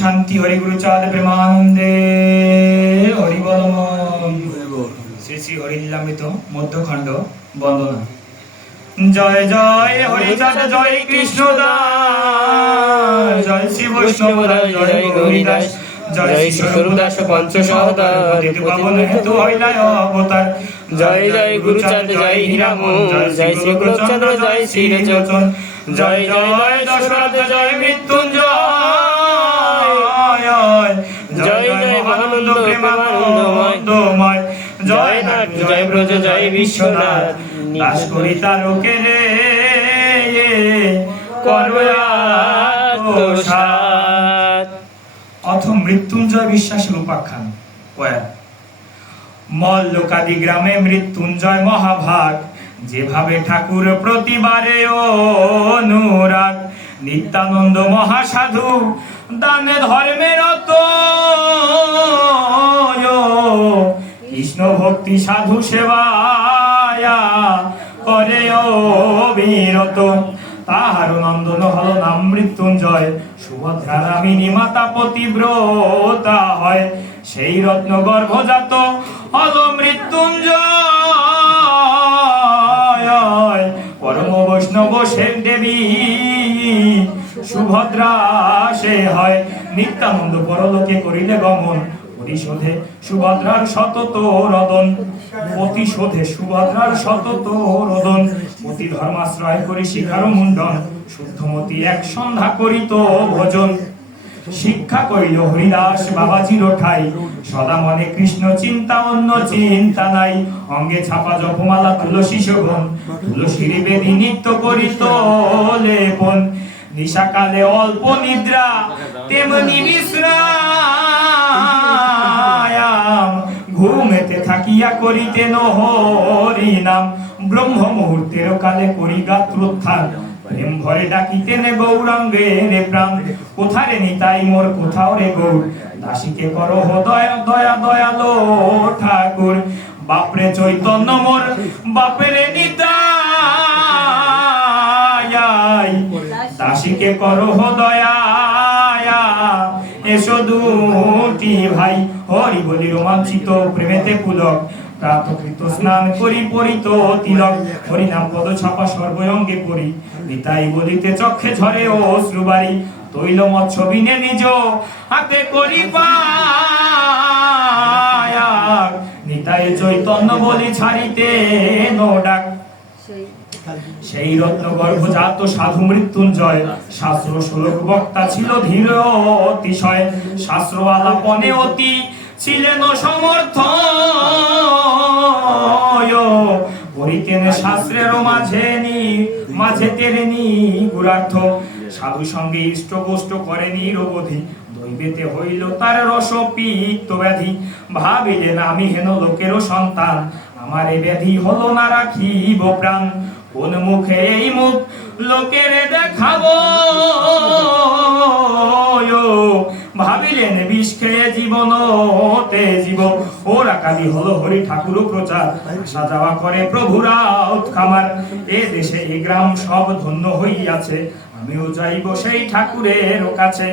শান্তি হরি গুরুচাঁদ প্রেমানন্দে হরি বল। শ্রী শ্রী হরিলীলামৃত মধ্যখণ্ড বন্দনা। জয় জয় হরিচাঁদ, জয় কৃষ্ণদাস, জয় শ্রী বৈষ্ণবদাস, জয় গৌরীদাস, জয় শ্রী স্বরূপদাস পঞ্চ সহদার, পতিত পাবন হেতু হইলাই অবতার। জয় জয় গুরুচাঁদ, জয় হীরামন, জয় শ্রী গুরুচন্দ্র, জয় শ্রী রেচন, জয় জয় দশরথ, জয় মৃত্যুঞ্জয়, জয় জয় মহানন্দ প্রেমানন্দময়, জয় নাট জয় ব্রজ, জয় বিশ্বনাথ, দাস করি তারকে রে করয়াত। অথ মৃত্যুঞ্জয় বিশ্বাসের উপাখ্যান। মল্লকাদি গ্রামে মৃত্যুঞ্জয় মহাভাগ, যেভাবে ঠাকুর প্রতিবারে অনুরাগ। নিত্যানন্দ মহাসাধু দানে ধর্মের কৃষ্ণ ভক্তি সাধু সেবায়া করে অবিরত। তাহার নন্দন হল নাম মৃত্যুঞ্জয়, সুভদ্রা নামিনী মাতা পতিব্রতা হয়। সেই রত্ন গর্ভজাত হল মৃত্যুঞ্জয়, পরম বৈষ্ণব সে দেবী সুভদ্রা সে হয়। নিত্যানন্দ পরলোকে করিলে গমন, প্রতিশোধে সুভদ্রার শতত রদন, প্রতিশোধে সুভদ্রার শতত রদন। অতি ধর্মাশ্রয় করি শিখার মুন্ডন, শুদ্ধমতি এক সন্ধ্যা করিত ভোজন। শিক্ষা করিল হরিদাস বাবাজির ঠাই, সদা মনে কৃষ্ণ চিন্তা অন্য চিন্তা নাই। অঙ্গে ছাপা জপমালা তুলসী শোভন, তুলসীর বেদি নিত্য করিত লেপন। নিশাকালে অল্প নিদ্রা তেমনি বিশ্রাম, ঘুমেতে থাকিয়া করিতেন হরি নাম। ব্রহ্ম মুহূর্তের কালে করি গাত্রোত্থান, প্রেম ভরে ডাকিতেন গৌরাঙ্গে রে প্রাণ। কোথারে নিতাই মোর কোথাও রে গৌর, দাসীকে করহ দয়া দয়া দয়ালো ঠাকুর। বাপরে চৈতন্য মোর বাপের নিতাই, দাসীকে করহ দয়া এসো দুটি ভাই। হরি বলি রোমাঞ্চিত প্রেমেতে পুলক, প্রাতকৃত স্নান করি পরিত তিলক। হরি নাম পদ ছাপা সর্বঙ্গে পড়ি, নিতাই বলিতে চক্ষে ঝরে ও অশ্রুবারি। তৈল মৎস্য বিনে নিজ হাতে করি পায়াক, নিতাই চৈতন্য বলি ছাড়িতে নো ডাক। সেই রত্ন গর্ভজাত সাধু মৃত্যুঞ্জয়, শাস্ত্র শ্লোক বক্তা ছিল ধীর অতিশয়। শাস্ত্র আলাপনে অতি ছিলেন সমর্থ, করিতেন শাস্ত্রের মাঝে তেরেনি গুরার্থ। সাধু সঙ্গে ইষ্ট গোষ্ঠ করে নিরবধি, দৈবেতে হইল তার রস পিত্ত ব্যাধি। ভাবিলেন আমি হেন লোকেরও সন্তান, আমার এ ব্যাধি হলো না রাখিব প্রাণ। কোন মুখে এই মুখ লোকের দেখাবো, ভাবিলেন বিষ খেয়ে জীবন জীব। ওরা কালি হলো হরি ঠাকুর প্রচার, সাজাওয়া করে প্রভুরা উৎখামার। এ দেশে এই গ্রাম সব ধন্য হইয়াছে, আমিও যাইব সেই ঠাকুরের কাছে।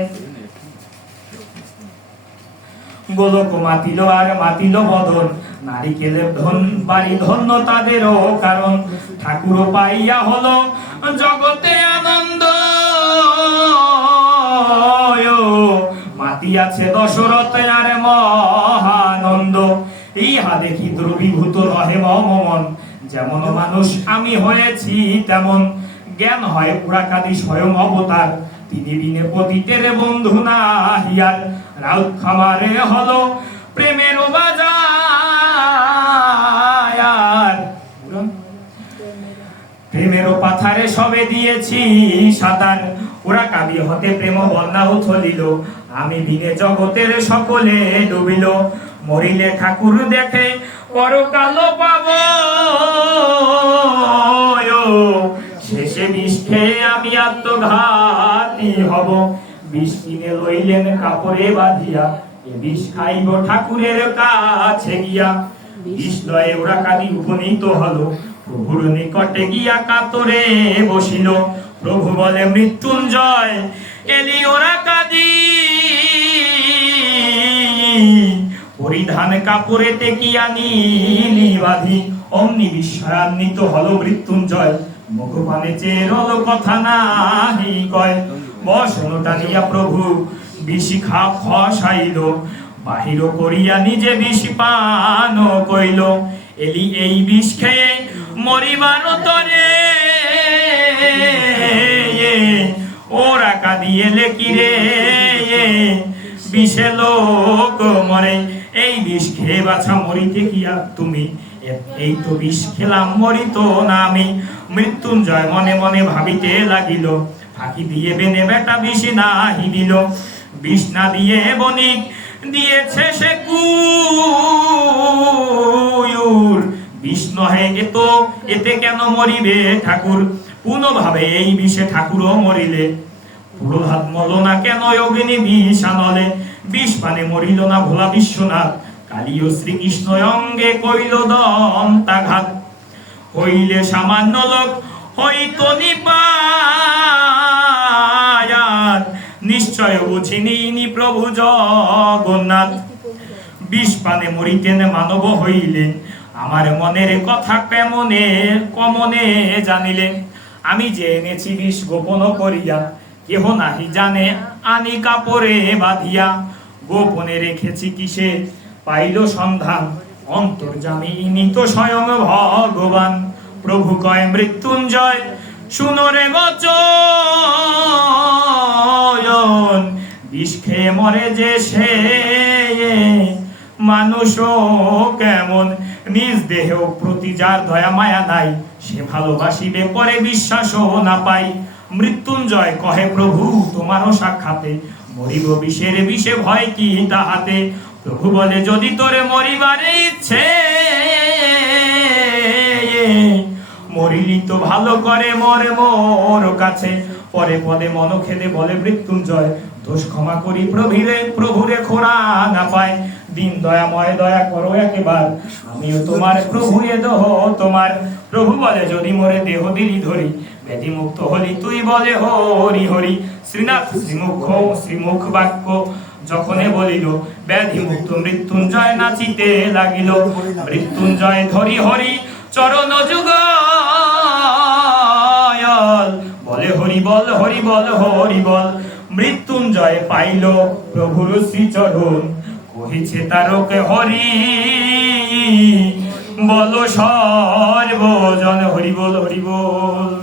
গোলক মাতিল আর মাতিল বদন, নারিকেলের ধন বাড়ি ধন্য তাদেরও কারণ। ঠাকুর পাইয়া হলো জগতে আনন্দ, মাতিয়াছে দশরথ আর মহানন্দ। ইহা দেখি দ্রবীভূত রহে মমন, যেমন মানুষ আমি হয়েছি তেমন। জ্ঞান হয় পুরাকাদি স্বয়ং অবতার, তিনি বিনে পতিতের বন্ধু না হিয়ার। রাউত খামারে হলো প্রেমের বাজার, প্রেমেরও পাথারে সবে দিয়েছি সাঁতার। ওরা কাবি হতে প্রেম বন্যা উথলিল, আমি বিনে জগতের সকলে ডুবিল। মরিলে ঠাকুর দেখে পরকাল পাব, শেষে বিষ খেয়ে আমি আত্মঘাতী হব। বিষ কিনে লইলেন কাপড়ে বাঁধিয়া, এ বিষ খাইব ঠাকুরের কাছে গিয়া। বিষ লয়ে ওরা কাদি উপনীত হলো, প্রভুর নিকটে গিয়া কাতরে বসিল। প্রভু বলে মৃত্যুঞ্জয় এলি ওরা কাদি পরিধান কাপড়ে টেকিয়া নীলি বাঁধি অমনি বিস্ময়ান্বিত হলো মৃত্যুঞ্জয় মুখপানে চেরল কথা নাহি কয় বসন টানিয়া প্রভু বিষ খসাইল বাহির করিয়া নিজে বিষ পান কইল এলি এই বিষ খেয়ে মরিবার তরে ওরা কাঁদিয়ে লেকি রে বিষে লোক মরে এই বিষ খেয়ে বাছা মরিতে গিয়া তুমি এই তো বিষ খেলাম মরিত না আমি মৃত্যুঞ্জয় মনে মনে ভাবিতে লাগিল ফাঁকি দিয়ে বেনে বেটা বিষ নাহি দিল বিষ না দিয়ে বণিক দিয়েছে সে কুয়ুর বিষ নহে এতে কেন মরিবে ঠাকুর পুনঃভাবে এই বিষে ঠাকুরও মরিলে পুরোধাত মল না কেন অগ্নি বিষ আনলে বিষ পানে মরিল না ভোলা বিশ্বনাথ কালীয় শ্রীকৃষ্ণ অঙ্গে কইল দন্তাঘাত হইলে সামান্য লোক হইত নিপায়াত নিশ্চয় বুঝিনি প্রভু জগন্নাথ বিষ পানে মরিতেন মানব হইলেন আমার মনের কথা কমনে জানিলে আমি যে এনেছি বিষ গোপন করিয়া কেহ নাহি জানে আনি কাপড়ে বাঁধিয়া গোপনে রেখেছি কিসে পাইল সন্ধান অন্তর্যামী নিত স্বয়ং ভগবান প্রভু কয় মৃত্যুঞ্জয় শুনো রে বচন বিষ খেয়ে মরে যে সে মানুষও কেমন নিজ দেহ প্রতি যার দয়া মায়া নাই সে ভালোবাসিবে পরে বিশ্বাসও না পাই মৃত্যুঞ্জয় কহে প্রভু তোমারও সাক্ষাতে মরিব বিষের বিষে ভয় কি তাহাতে প্রভু বলে যদি তোরে মরিবারে ইচ্ছে মরিলি তো ভালো করে মরে মোর কাছে পরে পদে মন খেদে বলে মৃত্যুঞ্জয় দোষ ক্ষমা করি প্রভুরে খোরা না পায় দিন দয়াময় দয়া করো একেবার আমিও তোমার প্রভু এ দেহ তোমার প্রভু বলে যদি মোরে দেহ দিলি ধরি ব্যাধি মুক্ত হলি তুই বলে হরি হরি শ্রীনাথ শ্রীমুখ বাক্য যখনে বলিল ব্যাধি মুক্ত মৃত্যুঞ্জয় নাচিতে লাগিল মৃত্যুঞ্জয় ধরি হরি চরণ যুগল বলে হরি বল হরি বল হরি বল মৃত্যুঞ্জয় পাইল প্রভুর শ্রীচরণ কহিছে তারকে হরি বল সর্বজন হরি বল হরি বল।